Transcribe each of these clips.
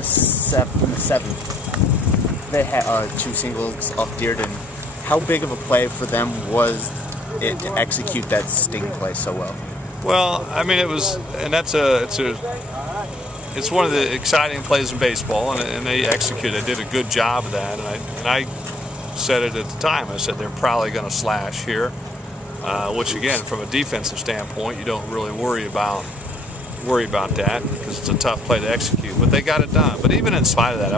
the seventh, they had 2 singles off Dearden. How big of a play for them was it to execute that sting play so well? Well, I mean, it was, and it's one of the exciting plays in baseball, and they executed. They did a good job of that, and I said it at the time. I said they're probably going to slash here, which again, from a defensive standpoint, you don't really worry about that because it's a tough play to execute. But they got it done. But even in spite of that,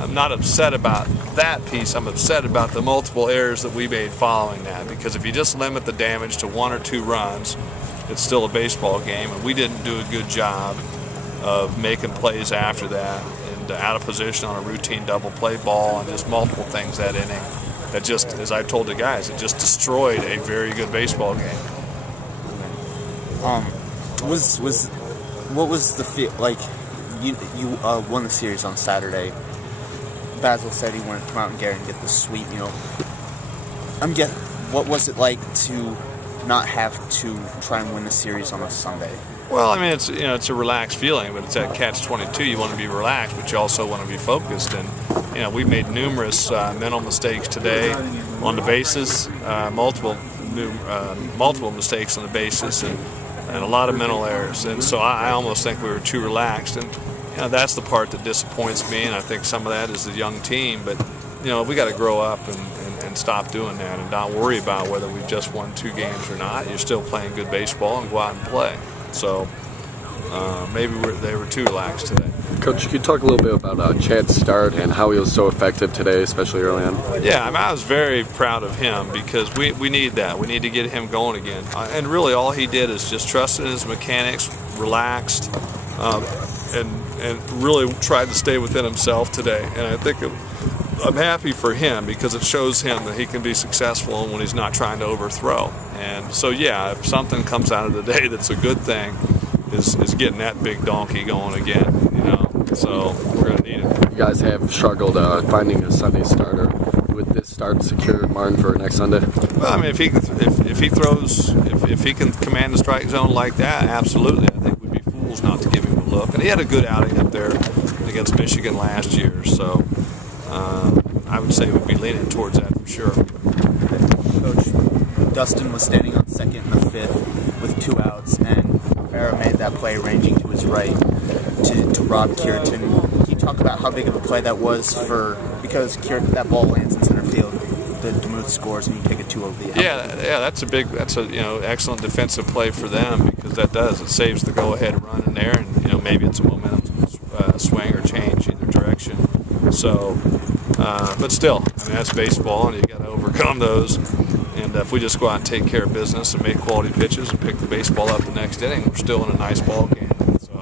I'm not upset about that piece. I'm upset about the multiple errors that we made following that, because if you just limit the damage to 1 or 2 runs, it's still a baseball game, and we didn't do a good job of making plays after that, and out of position on a routine double play ball, and just multiple things that inning that just, as I told the guys, it just destroyed a very good baseball game. What was the feel like? You won the series on Saturday. Basil said he wanted to come out and get the sweep. What was it like to not have to try and win the series on a Sunday? Well, I mean, it's a relaxed feeling, but it's at catch-22. You want to be relaxed, but you also want to be focused. And we made numerous mental mistakes today on the bases, multiple mistakes on the bases, and a lot of mental errors. And so I almost think we were too relaxed, and that's the part that disappoints me. And I think some of that is the young team, but we got to grow up and stop doing that and not worry about whether we've just won 2 games or not. You're still playing good baseball and go out and play. So maybe they were too relaxed today. Coach, could you talk a little bit about Chad's start and how he was so effective today, especially early on? Yeah, I was very proud of him because we need that. We need to get him going again. And really all he did is just trusted his mechanics, relaxed, and really tried to stay within himself today. And I think I'm happy for him because it shows him that he can be successful when he's not trying to overthrow. And so, yeah, if something comes out of the day that's a good thing, is getting that big donkey going again. So we're going to need it. You guys have struggled finding a Sunday starter. Would this start secure Martin for next Sunday? Well, I mean, if he can command the strike zone like that, absolutely. I think we'd be fools not to give him a look. And he had a good outing up there against Michigan last year, so I would say we'd be leaning towards that for sure. Coach, Dustin was standing on second in the 5th with 2 outs, and Farrah made that play ranging to his right to rob Kierton. Can you talk about how big of a play that was because that ball lands in center field, the Duluth scores, and you take a 2 over the outfield? Yeah, that's a excellent defensive play for them, because it saves the go-ahead run in there, and maybe it's a momentum swing or change either direction. So, but still, I mean, that's baseball, and you got to overcome those. And if we just go out and take care of business and make quality pitches and pick the baseball up the next inning, we're still in a nice ball game. So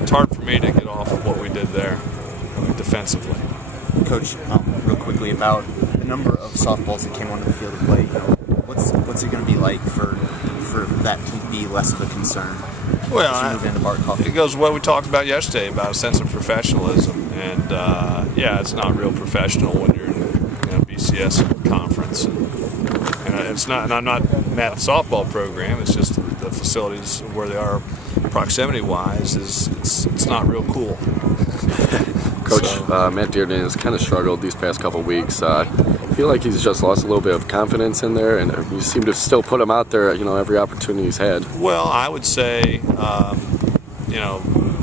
it's hard for me to get off of what we did there defensively. Coach, real quickly about the number of softballs that came onto the field to play. What's it going to be like for that to be less of a concern? Well, it goes what we talked about yesterday about a sense of professionalism, and it's not real professional when you're in a BCS conference, and it's not. And I'm not mad at the softball program. It's just the facilities where they are, proximity-wise, it's not real cool. Coach, Matt Dearden has kind of struggled these past couple weeks. I feel like he's just lost a little bit of confidence in there, and you seem to still put him out there, every opportunity he's had. Well, I would say,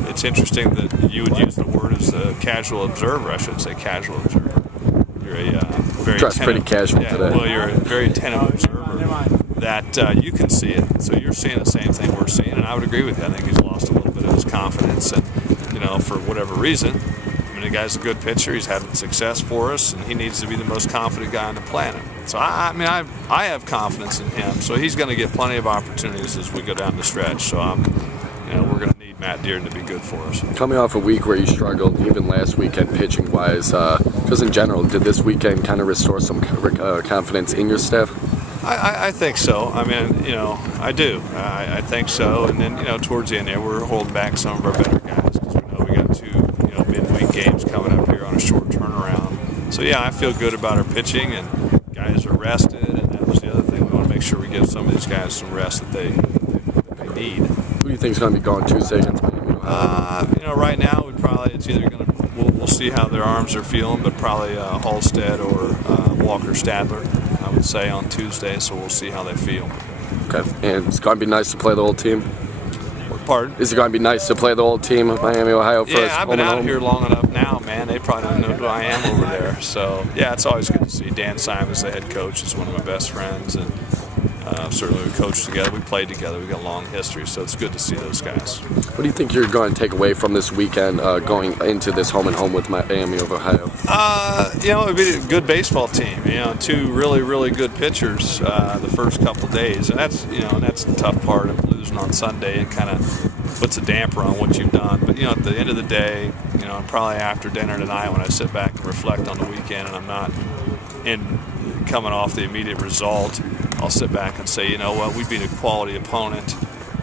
it's interesting that you would use the word as a casual observer. I shouldn't say casual observer. You're a very dressed pretty casual today. Well, you're a very attentive observer that you can see it. So you're seeing the same thing we're seeing, and I would agree with you. I think he's lost a little bit of his confidence, and for whatever reason. The guy's a good pitcher. He's having success for us, and he needs to be the most confident guy on the planet. So I have confidence in him. So he's going to get plenty of opportunities as we go down the stretch. So we're going to need Matt Dearden to be good for us. Coming off a week where you struggled, even last weekend pitching wise, just in general, did this weekend kind of restore some confidence in your staff? I think so. I mean, I do. I think so. And then towards the end there, we're holding back some of our better guys because we know we got 2 midweek games coming up here on a short turnaround. So yeah, I feel good about our pitching, and guys are rested, and that was the other thing. We want to make sure we give some of these guys some rest that they need. Who do you think is going to be going Tuesday against Miami? You know, right now it's either going to we'll see how their arms are feeling, but probably Halstead or Walker Stadler, I would say, on Tuesday. So we'll see how they feel. Okay, and it's going to be nice to play the whole team. Pardon? Is it going to be nice to play the whole team of Miami, Ohio? Yeah, I've been out here long enough now, man. They probably don't know who I am over there. So yeah, it's always good to see. Dan Simons, the head coach, is one of my best friends, and certainly we coached together, we played together, we got a long history, so it's good to see those guys. What do you think you're going to take away from this weekend going into this home and home with Miami of Ohio? You know, it'd be a good baseball team. You know, two really good pitchers the first couple of days, and that's the tough part of losing on Sunday. It kind of puts a damper on what you've done. But you know, at the end of the day, you know, probably after dinner tonight, when I sit back and reflect on the weekend, and I'm not coming off the immediate result, I'll sit back and say, you know what, we beat a quality opponent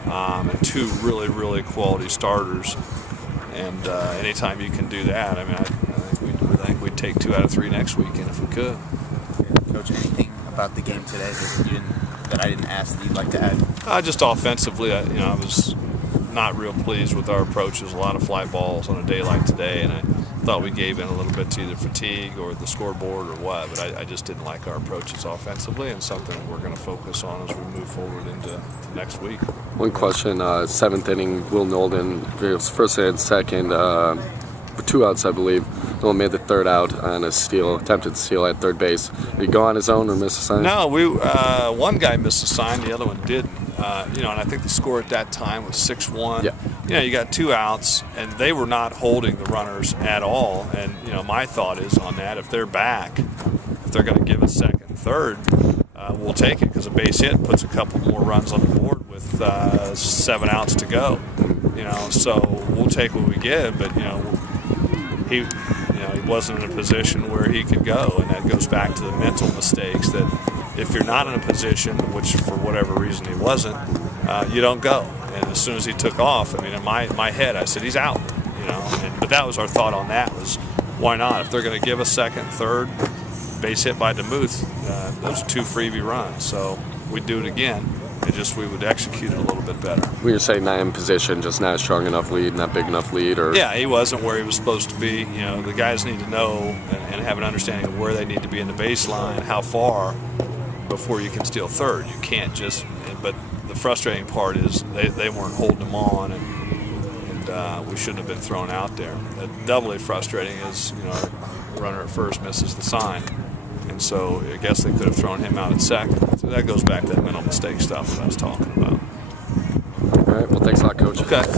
and two really quality starters. And anytime you can do that, I mean, I think we'd take 2 out of 3 next weekend if we could. Coach, anything about the game today that I didn't ask that you'd like to add? Just offensively, I was not real pleased with our approaches. A lot of fly balls on a day like today, and I thought we gave in a little bit to either fatigue or the scoreboard or what, but I just didn't like our approaches offensively, and something we're going to focus on as we move forward into next week. One question, 7th inning, Will Nolden, first and second, 2 outs, I believe. Nolan made the 3rd out on a steal, attempted steal at third base. Did he go on his own or miss a sign? No, one guy missed a sign, the other one didn't. You know, and I think the score at that time was 6-1. Yeah. You know, you got 2 outs, and they were not holding the runners at all. And you know, my thought is on that, if they're back, if they're going to give us 2nd and 3rd, we'll take it, because a base hit puts a couple more runs on the board with 7 outs to go. You know, so we'll take what we get, but you know, he wasn't in a position where he could go, and that goes back to the mental mistakes that if you're not in a position, which for whatever reason he wasn't, you don't go. And as soon as he took off, I mean, in my head, I said, he's out. You know, but that was our thought on that, was why not? If they're going to give us 2nd, 3rd, base hit by DeMuth, those are 2 freebie runs. So we'd do it again. We would execute it a little bit better. When you're saying not in position, just not a strong enough lead, not big enough lead, or yeah, he wasn't where he was supposed to be. You know, the guys need to know and have an understanding of where they need to be in the baseline, how far before you can steal 3rd. You can't just. But the frustrating part is they weren't holding them on, and we shouldn't have been thrown out there. Doubly frustrating is, you know, the runner at first misses the sign. And so I guess they could have thrown him out at 2nd. So that goes back to that mental mistake stuff that I was talking about. All right. Well, thanks a lot, Coach. Okay.